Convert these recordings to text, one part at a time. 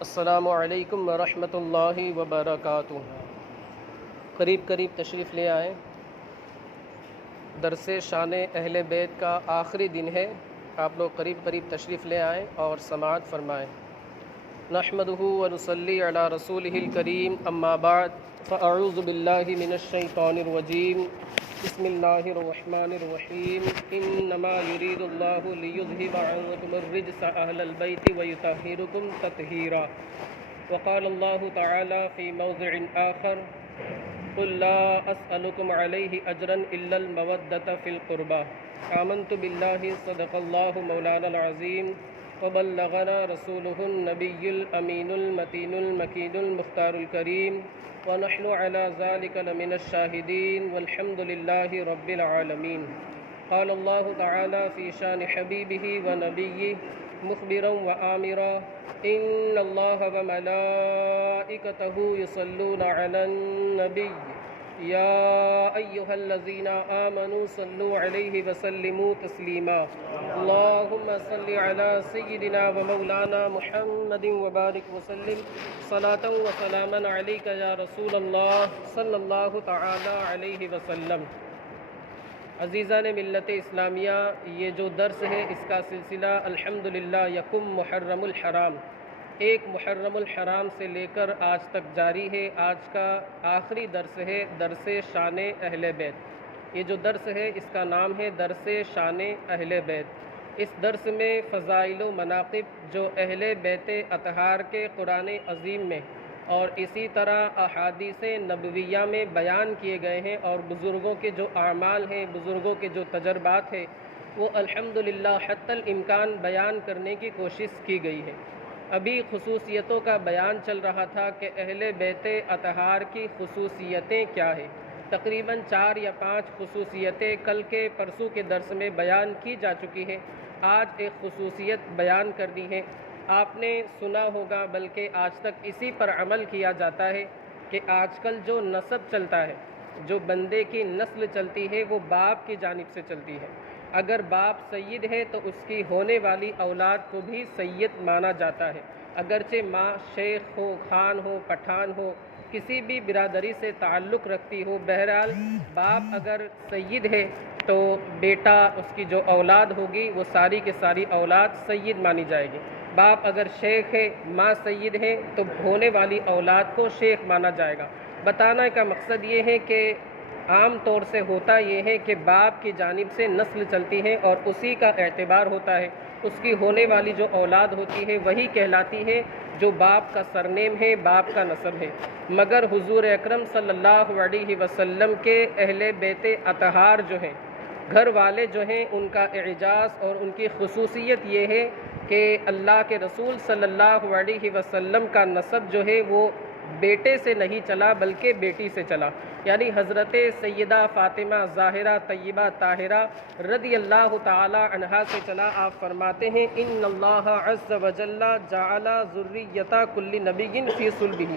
السلام علیکم ورحمۃ اللہ وبرکاتہ۔ قریب تشریف لے آئیں۔ درس شان اہل بیت کا آخری دن ہے، آپ لوگ قریب تشریف لے آئیں اور سماعت فرمائیں۔ نحمدہ ونصلی علی رسولہ الکریم، اما بعد فاعوذ باللہ من الشیطان الرجیم، بسم اللہ الرحمن الرحیم۔ انما یرید اللہ لیذہب عنکم الرجس اہل البیت ویطہرکم تطہیرا۔ وقال اللہ تعالی فی موضع آخر، قل لا اسألکم علیہ اجرا الا المودۃ فی القربى۔ آمنت باللہ صدق اللہ مولانا العظیم وبلغنا رسوله النبی الامین المتین المکین المختار الکریم، ونحن على ذلك لمن الشاہدین والحمد للہ رب العالمین۔ قال اللہ تعالی فی شان حبیبہ ونبیہ مخبرا وآمرا، ان اللہ وملائکتہ یصلون علی النبی یا ایہا الذین آمنوا صلوا علیہ وسلموا تسلیما۔ اللہم صل علی سیدنا ومولانا محمد وبارک وسلم صلاۃ وسلاما علیک یا رسول اللہ صلی اللہ تعالی علیہ وسلم۔ عزیزان ملت اسلامیہ، یہ جو درس ہے اس کا سلسلہ الحمدللہ یکم محرم الحرام، ایک محرم الحرام سے لے کر آج تک جاری ہے۔ آج کا آخری درس ہے درس شان اہل بیت۔ یہ جو درس ہے اس کا نام ہے درس شان اہل بیت۔ اس درس میں فضائل و مناقب جو اہل بیت اطہار کے قرآن عظیم میں اور اسی طرح احادیث نبویہ میں بیان کیے گئے ہیں، اور بزرگوں کے جو اعمال ہیں، بزرگوں کے جو تجربات ہیں، وہ الحمدللہ حتی الامکان بیان کرنے کی کوشش کی گئی ہے۔ ابھی خصوصیتوں کا بیان چل رہا تھا کہ اہل بیت اطہار کی خصوصیتیں کیا ہیں۔ تقریباً 4 یا 5 خصوصیتیں کل کے پرسوں کے درس میں بیان کی جا چکی ہیں۔ آج ایک خصوصیت بیان کرنی ہے۔ آپ نے سنا ہوگا، بلکہ آج تک اسی پر عمل کیا جاتا ہے کہ آج کل جو نسب چلتا ہے، جو بندے کی نسل چلتی ہے، وہ باپ کی جانب سے چلتی ہے۔ اگر باپ سید ہے تو اس کی ہونے والی اولاد کو بھی سید مانا جاتا ہے، اگرچہ ماں شیخ ہو، خان ہو، پٹھان ہو، کسی بھی برادری سے تعلق رکھتی ہو، بہرحال باپ اگر سید ہے تو بیٹا، اس کی جو اولاد ہوگی وہ ساری کی ساری اولاد سید مانی جائے گی۔ باپ اگر شیخ ہے، ماں سید ہے، تو ہونے والی اولاد کو شیخ مانا جائے گا۔ بتانا کا مقصد یہ ہے کہ عام طور سے ہوتا یہ ہے کہ باپ کی جانب سے نسل چلتی ہے اور اسی کا اعتبار ہوتا ہے، اس کی ہونے والی جو اولاد ہوتی ہے وہی کہلاتی ہے جو باپ کا سرنیم ہے، باپ کا نسب ہے۔ مگر حضور اکرم صلی اللہ علیہ وسلم کے اہل بیت اطہار جو ہیں، گھر والے جو ہیں، ان کا اعجاز اور ان کی خصوصیت یہ ہے کہ اللہ کے رسول صلی اللہ علیہ وسلم کا نسب جو ہے وہ بیٹے سے نہیں چلا بلکہ بیٹی سے چلا، یعنی حضرت سیدہ فاطمہ ظاہرہ طیبہ طاہرہ رضی اللہ تعالی عنہا سے چلا۔ آپ فرماتے ہیں ان اللہ عز وجل جعل ذریۃ کل نبی فی صلبہ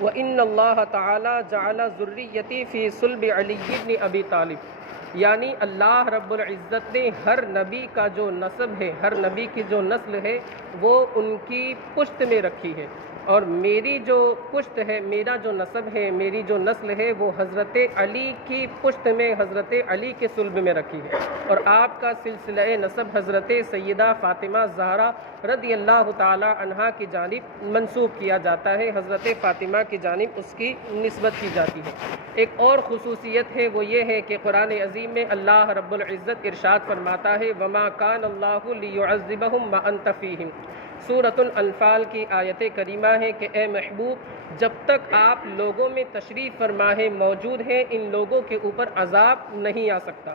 وان اللہ تعالی جعل ذریتی فی صلب علی بن ابی طالب، یعنی اللہ رب العزت نے ہر نبی کا جو نسب ہے، ہر نبی کی جو نسل ہے وہ ان کی پشت میں رکھی ہے، اور میری جو پشت ہے، میرا جو نسب ہے، میری جو نسل ہے وہ حضرت علی کی پشت میں، حضرت علی کے صلب میں رکھی ہے، اور آپ کا سلسلہ نسب حضرت سیدہ فاطمہ زہرا رضی اللہ تعالی عنہا کی جانب منسوب کیا جاتا ہے، حضرت فاطمہ کی جانب اس کی نسبت کی جاتی ہے۔ ایک اور خصوصیت ہے، وہ یہ ہے کہ قرآن عظیم میں اللہ رب العزت ارشاد فرماتا ہے وَمَا كَانَ اللَّهُ لِيُعَذِّبَهُمْ وَأَنْتَ فِيهِمْ۔ سورۃ الانفال کی آیت کریمہ ہے کہ اے محبوب، جب تک آپ لوگوں میں تشریف فرما ہے، موجود ہیں، ان لوگوں کے اوپر عذاب نہیں آ سکتا۔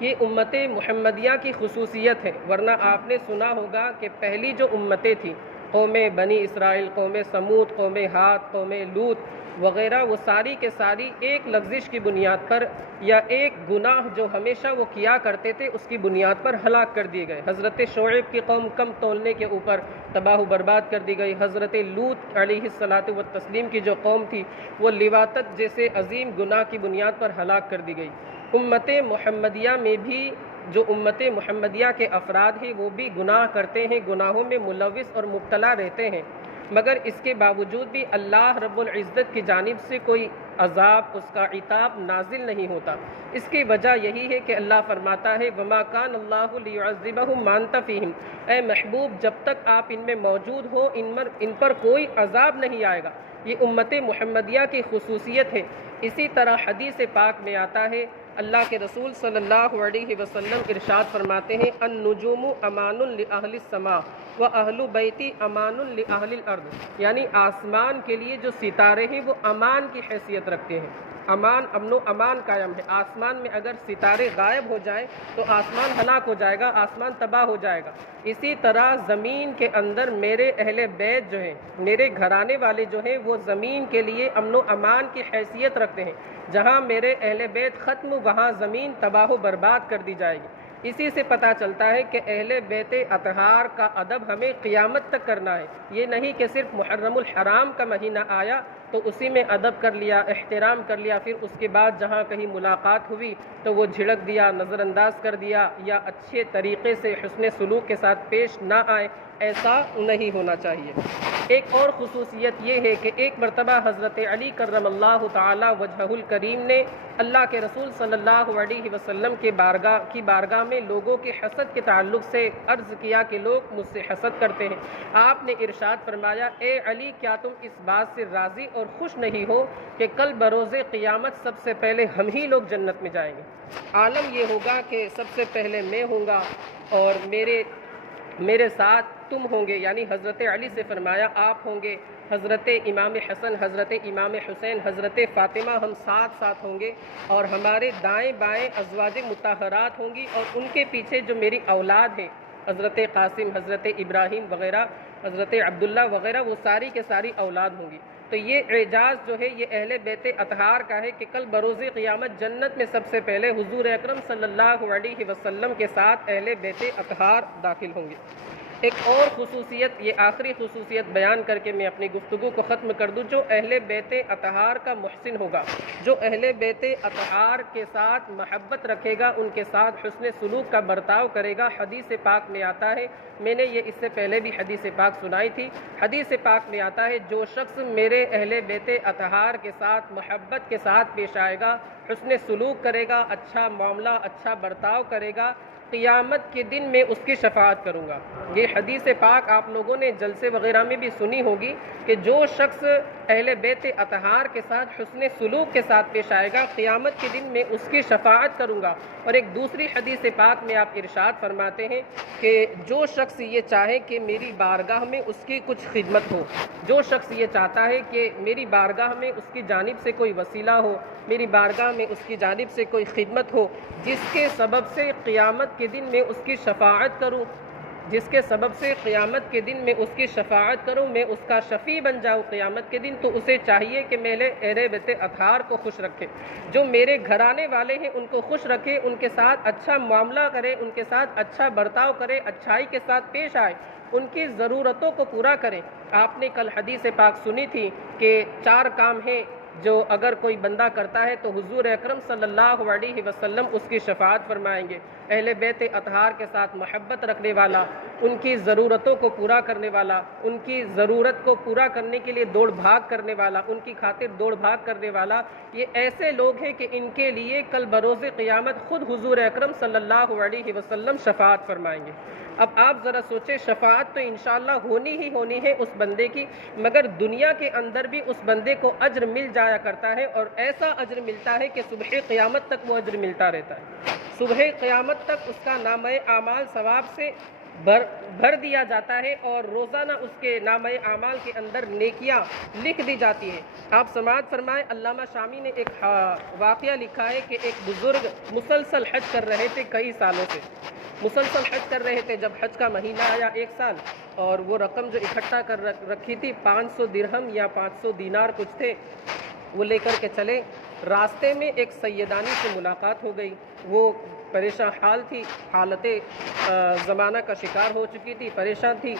یہ امت محمدیہ کی خصوصیت ہے، ورنہ آپ نے سنا ہوگا کہ پہلی جو امتیں تھیں، قوم بنی اسرائیل، قوم سمود، قوم ہاد، قوم لوط وغیرہ، وہ ساری کے ساری ایک لغزش کی بنیاد پر یا ایک گناہ جو ہمیشہ وہ کیا کرتے تھے اس کی بنیاد پر ہلاک کر دیے گئے۔ حضرت شعیب کی قوم کم تولنے کے اوپر تباہ و برباد کر دی گئی۔ حضرت لوط علیہ الصلاۃ والتسلیم کی جو قوم تھی وہ لواطت جیسے عظیم گناہ کی بنیاد پر ہلاک کر دی گئی۔ امت محمدیہ میں بھی جو امت محمدیہ کے افراد ہیں وہ بھی گناہ کرتے ہیں، گناہوں میں ملوث اور مبتلا رہتے ہیں، مگر اس کے باوجود بھی اللہ رب العزت کی جانب سے کوئی عذاب، اس کا عتاب نازل نہیں ہوتا۔ اس کی وجہ یہی ہے کہ اللہ فرماتا ہے وَمَا كَانَ اللَّهُ لِيُعَذِّبَهُمْ وَأَنْتَ فِيهِمْ، اے محبوب جب تک آپ ان میں موجود ہو ان پر کوئی عذاب نہیں آئے گا۔ یہ امت محمدیہ کی خصوصیت ہے۔ اسی طرح حدیث پاک میں آتا ہے، اللہ کے رسول صلی اللہ علیہ وسلم ارشاد فرماتے ہیں النجوم امان لأہل السماء وأہل بیتی امان لأہل الارض، یعنی آسمان کے لیے جو ستارے ہیں وہ امان کی حیثیت رکھتے ہیں، امن و امان قائم ہے۔ آسمان میں اگر ستارے غائب ہو جائیں تو آسمان ہلاک ہو جائے گا، آسمان تباہ ہو جائے گا۔ اسی طرح زمین کے اندر میرے اہل بیت جو ہیں، میرے گھرانے والے جو ہیں، وہ زمین کے لیے امن و امان کی حیثیت رکھتے ہیں۔ جہاں میرے اہل بیت ختم وہاں زمین تباہ و برباد کر دی جائے گی۔ اسی سے پتہ چلتا ہے کہ اہل بیت اطہار کا ادب ہمیں قیامت تک کرنا ہے۔ یہ نہیں کہ صرف محرم الحرام کا مہینہ آیا تو اسی میں ادب کر لیا، احترام کر لیا، پھر اس کے بعد جہاں کہیں ملاقات ہوئی تو وہ جھڑک دیا، نظر انداز کر دیا، یا اچھے طریقے سے حسن سلوک کے ساتھ پیش نہ آئے۔ ایسا نہیں ہونا چاہیے۔ ایک اور خصوصیت یہ ہے کہ ایک مرتبہ حضرت علی کرم اللہ تعالی وجہہ الکریم نے اللہ کے رسول صلی اللہ علیہ وسلم کی بارگاہ میں لوگوں کے حسد کے تعلق سے عرض کیا کہ لوگ مجھ سے حسد کرتے ہیں۔ آپ نے ارشاد فرمایا اے علی، کیا تم اس بات سے راضی اور خوش نہیں ہو کہ کل بروز قیامت سب سے پہلے ہم ہی لوگ جنت میں جائیں گے؟ عالم یہ ہوگا کہ سب سے پہلے میں ہوں گا اور میرے ساتھ تم ہوں گے، یعنی حضرت علی سے فرمایا آپ ہوں گے، حضرت امام حسن، حضرت امام حسین، حضرت فاطمہ، ہم ساتھ ہوں گے، اور ہمارے دائیں بائیں ازواج مطہرات ہوں گی، اور ان کے پیچھے جو میری اولاد ہیں حضرت قاسم، حضرت ابراہیم وغیرہ، حضرت عبداللہ وغیرہ، وہ ساری کے ساری اولاد ہوں گی۔ تو یہ اعجاز جو ہے یہ اہل بیت اطہار کا ہے کہ کل بروز قیامت جنت میں سب سے پہلے حضور اکرم صلی اللہ علیہ وسلم کے ساتھ اہل بیت اطہار داخل ہوں گے۔ ایک اور خصوصیت، یہ آخری خصوصیت بیان کر کے میں اپنی گفتگو کو ختم کر دوں، جو اہل بیت اطہار کا محسن ہوگا، جو اہل بیت اطہار کے ساتھ محبت رکھے گا، ان کے ساتھ حسن سلوک کا برتاؤ کرے گا۔ حدیث پاک میں آتا ہے، میں نے یہ اس سے پہلے بھی حدیث پاک سنائی تھی، حدیث پاک میں آتا ہے جو شخص میرے اہل بیت اطہار کے ساتھ محبت کے ساتھ پیش آئے گا، حسن سلوک کرے گا، اچھا معاملہ، اچھا برتاؤ کرے گا، قیامت کے دن میں اس کی شفاعت کروں گا۔ یہ حدیث پاک آپ لوگوں نے جلسے وغیرہ میں بھی سنی ہوگی کہ جو شخص اہل بیت اطہار کے ساتھ حسن سلوک کے ساتھ پیش آئے گا، قیامت کے دن میں اس کی شفاعت کروں گا۔ اور ایک دوسری حدیث پاک میں آپ ارشاد فرماتے ہیں کہ جو شخص یہ چاہے کہ میری بارگاہ میں اس کی کچھ خدمت ہو، جو شخص یہ چاہتا ہے کہ میری بارگاہ میں اس کی جانب سے کوئی وسیلہ ہو، میری بارگاہ میں اس کی جانب سے کوئی خدمت ہو، جس کے سبب سے قیامت کے دن میں اس کی شفاعت کروں، جس کے سبب سے قیامت کے دن میں اس کی شفاعت کروں، میں اس کا شفیع بن جاؤں قیامت کے دن، تو اسے چاہیے کہ میرے اہل بیت اطہار کو خوش رکھے، جو میرے گھرانے والے ہیں ان کو خوش رکھے، ان کے ساتھ اچھا معاملہ کرے، ان کے ساتھ اچھا برتاؤ کرے، اچھائی کے ساتھ پیش آئے، ان کی ضرورتوں کو پورا کریں۔ آپ نے کل حدیث پاک سنی تھی کہ 4 کام ہیں جو اگر کوئی بندہ کرتا ہے تو حضور اکرم صلی اللہ علیہ وسلم اس کی شفاعت فرمائیں گے۔ اہل بیت اطہار کے ساتھ محبت رکھنے والا، ان کی ضرورتوں کو پورا کرنے والا، ان کی ضرورت کو پورا کرنے کے لیے دوڑ بھاگ کرنے والا، ان کی خاطر دوڑ بھاگ کرنے والا، یہ ایسے لوگ ہیں کہ ان کے لیے کل بروز قیامت خود حضور اکرم صلی اللہ علیہ وسلم شفاعت فرمائیں گے۔ اب آپ ذرا سوچیں، شفاعت تو انشاءاللہ ہونی ہے اس بندے کی، مگر دنیا کے اندر بھی اس بندے کو اجر مل جایا کرتا ہے، اور ایسا اجر ملتا ہے کہ صبح قیامت تک وہ اجر ملتا رہتا ہے۔ صبح قیامت تک اس کا نامہ اعمال ثواب سے بھر دیا جاتا ہے، اور روزانہ اس کے نامہ اعمال کے اندر نیکیاں لکھ دی جاتی ہیں۔ آپ سماعت فرمائیں، علامہ شامی نے ایک واقعہ لکھا ہے کہ ایک بزرگ مسلسل حج کر رہے تھے، کئی سالوں سے مسلسل حج کر رہے تھے۔ جب حج کا مہینہ آیا 1 سال، اور وہ رقم جو اکٹھا کر رکھی تھی 500 درہم یا 500 دینار کچھ تھے، وہ لے کر کے چلے۔ راستے میں ایک سیدانی سے ملاقات ہو گئی، وہ پریشان حال تھی، حالت زمانہ کا شکار ہو چکی تھی، پریشان تھی۔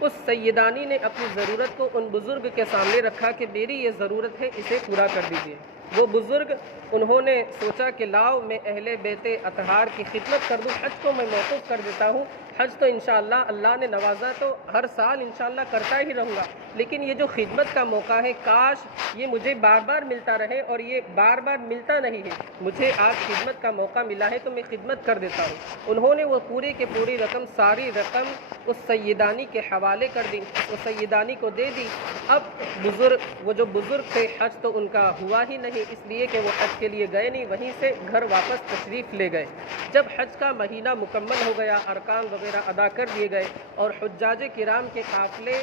اس سیدانی نے اپنی ضرورت کو ان بزرگ کے سامنے رکھا کہ میری یہ ضرورت ہے، اسے پورا کر دیجیے۔ وہ بزرگ انہوں نے سوچا کہ لاؤ میں اہل بیت اطہار کی خدمت کر دوں، حج کو میں موقوف کر دیتا ہوں، حج تو انشاءاللہ اللہ نے نوازا تو ہر سال انشاءاللہ کرتا ہی رہوں گا، لیکن یہ جو خدمت کا موقع ہے کاش یہ مجھے بار بار ملتا رہے، اور یہ بار بار ملتا نہیں ہے، مجھے آج خدمت کا موقع ملا ہے تو میں خدمت کر دیتا ہوں۔ انہوں نے وہ پوری کی پوری رقم، ساری رقم اس سیدانی کے حوالے کر دی، وہ سیدانی کو دے دی۔ اب وہ جو بزرگ تھے حج تو ان کا ہوا ہی نہیں، اس لیے کہ وہ حج کے لیے گئے نہیں، وہیں سے گھر واپس تشریف لے گئے۔ جب حج کا مہینہ مکمل ہو گیا، ارکان وغیرہ ادا کر دیے گئے اور حجاج کرام کے قافلے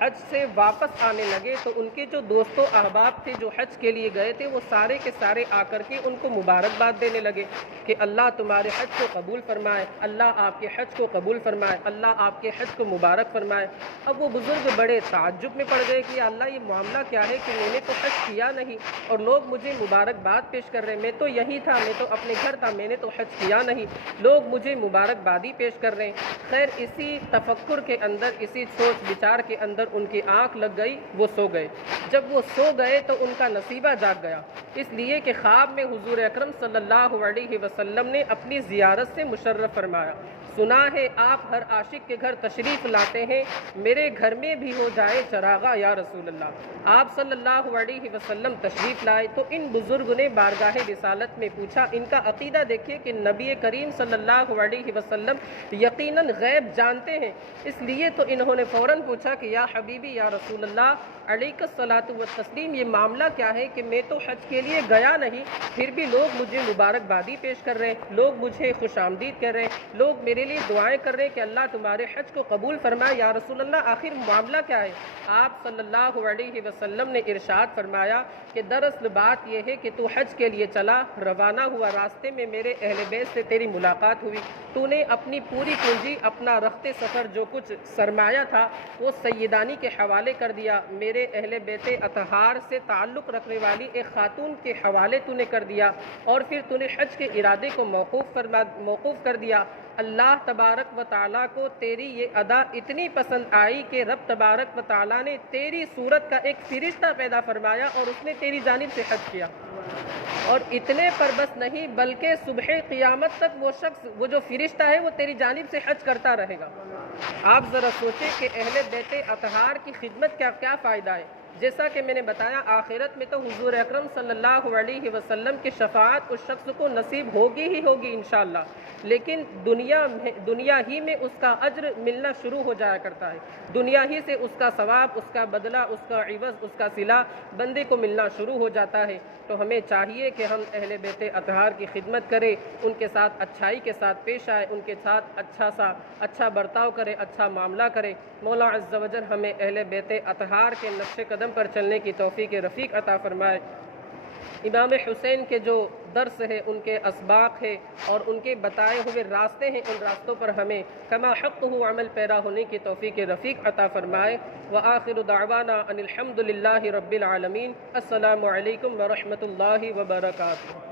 حج سے واپس آنے لگے تو ان کے جو دوست و احباب تھے جو حج کے لیے گئے تھے وہ سارے کے سارے آ کر کے ان کو مبارکباد دینے لگے کہ اللہ تمہارے حج کو قبول فرمائے، اللہ آپ کے حج کو قبول فرمائے، اللہ آپ کے حج کو مبارک فرمائے۔ اب وہ بزرگ بڑے تعجب میں پڑ گئے کہ اللہ یہ معاملہ کیا ہے کہ میں نے تو حج کیا نہیں اور لوگ مجھے مبارکباد پیش کر رہے ہیں، میں تو یہی تھا، میں تو اپنے گھر تھا، میں نے تو حج کیا نہیں، لوگ مجھے مبارکبادی پیش کر رہے ہیں۔ خیر اسی تفکر کے اندر، اسی سوچ بچار کے اندر ان کی آنکھ لگ گئی، وہ سو گئے۔ جب وہ سو گئے تو ان کا نصیبہ جاگ گیا، اس لیے کہ خواب میں حضور اکرم صلی اللہ علیہ وسلم نے اپنی زیارت سے مشرف فرمایا، سنا ہے آپ ہر عاشق کے گھر تشریف لاتے ہیں، میرے گھر میں بھی ہو جائے چراغا یا رسول اللہ۔ آپ صلی اللہ علیہ وسلم تشریف لائے تو ان بزرگ نے بارگاہ رسالت میں پوچھا، ان کا عقیدہ دیکھیے کہ نبی کریم صلی اللہ علیہ وسلم یقیناً غیب جانتے ہیں، اس لیے تو انہوں نے فوراً پوچھا کہ یا حبیبی یا رسول اللہ علیک الصلاۃ والتسلیم، یہ معاملہ کیا ہے کہ میں تو حج کے لیے گیا نہیں، پھر بھی لوگ مجھے مبارکبادی پیش کر رہے ہیں، لوگ مجھے خوش آمدید کر رہے ہیں، لوگ میرے لیے دعائیں کر رہے ہیں کہ اللہ تمہارے حج کو قبول فرمائے، یا رسول اللہ آخر معاملہ کیا ہے؟ آپ صلی اللہ علیہ وسلم نے ارشاد فرمایا کہ دراصل بات یہ ہے کہ تو حج کے لیے چلا، روانہ ہوا، راستے میں میرے اہل بیت سے تیری ملاقات ہوئی، تو نے اپنی پوری پونجی، اپنا رخت سفر، جو کچھ سرمایہ تھا وہ سیدانی کے حوالے کر دیا، میرے اہل بیت اطہار سے تعلق رکھنے والی ایک خاتون کے حوالے تو نے کر دیا، اور پھر تو نے حج کے ارادے کو موقوف کر دیا۔ اللہ تبارک و تعالیٰ کو تیری یہ ادا اتنی پسند آئی کہ رب تبارک و تعالیٰ نے تیری صورت کا ایک فرشتہ پیدا فرمایا اور اس نے تیری جانب سے حج کیا، اور اتنے پر بس نہیں بلکہ صبح قیامت تک وہ شخص، وہ جو فرشتہ ہے وہ تیری جانب سے حج کرتا رہے گا۔ آپ ذرا سوچیں کہ اہل بیت اطہار کی خدمت کا کیا فائدہ ہے۔ جیسا کہ میں نے بتایا آخرت میں تو حضور اکرم صلی اللہ علیہ وسلم کی شفاعت اس شخص کو نصیب ہوگی ہی ہوگی انشاءاللہ، لیکن دنیا ہی میں اس کا اجر ملنا شروع ہو جایا کرتا ہے، دنیا ہی سے اس کا ثواب، اس کا بدلہ، اس کا عوض، اس کا صلہ بندے کو ملنا شروع ہو جاتا ہے۔ تو ہمیں چاہیے کہ ہم اہل بیت اطہار کی خدمت کریں، ان کے ساتھ اچھائی کے ساتھ پیش آئے، ان کے ساتھ اچھا برتاؤ کریں، اچھا معاملہ کریں۔ مولا عز و جل ہمیں اہل بیت اطہار کے نقش قدم پر چلنے کی توفیق رفیق عطا فرمائے۔ امام حسین کے جو درس ہے، ان کے اسباق ہے اور ان کے بتائے ہوئے راستے ہیں، ان راستوں پر ہمیں کما حق ہو عمل پیرا ہونے کی توفیق رفیق عطا فرمائے۔ وآخر دعوانا ان الحمد للہ رب العالمین۔ السلام علیکم ورحمۃ اللہ وبرکاتہ۔